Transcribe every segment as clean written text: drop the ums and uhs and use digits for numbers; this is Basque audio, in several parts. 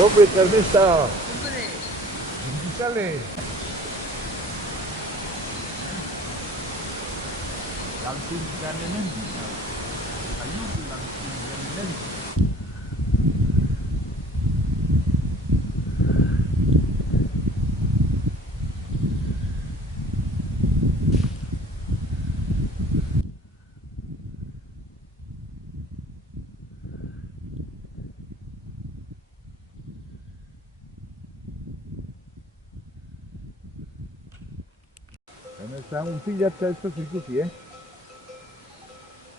Hombre, Carmesta, Hombre, sale. Langsung kanan, ayo langsung kanan. Hemen utzi jatza ez da ikusi,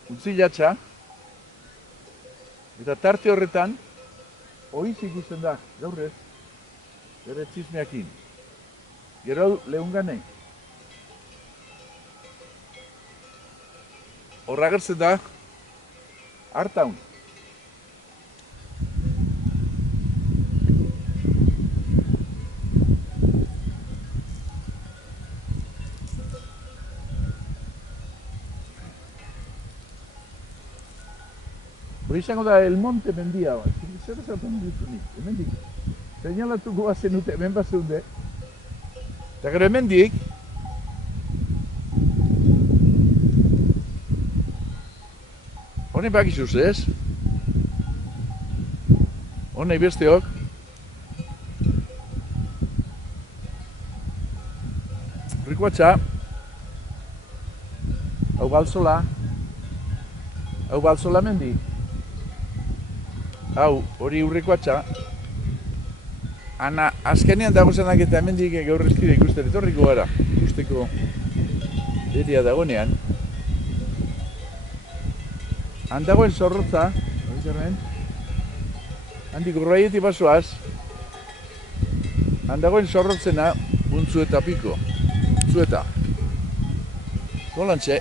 Utzi jatza. Eta tarte horretan, oiz ikusten da, gaur ez, bere txismeakin. Gero lehunganei. Horra gertzen da, hartaun. Hori izango da El Monte mendia, zer esaten ditu nik, hemendik. Seinalatuko bazen dute, hemen bazeunde. Eta gero hemendik, honen bakizuz ez? Honei besteok. Rikuatza. Hau balzola. Hau balzola mendi. Hau, hori urrikoatza. Ana, azkenean dago zenak eta hemendik gaur eskide ikusten etorriko gara. Ikusteko eria dagonean. Han dagoen zorrotza, handik urraieti basoaz. Han dagoen zorrotzena, untzu eta piko. Zueta. Golantxe.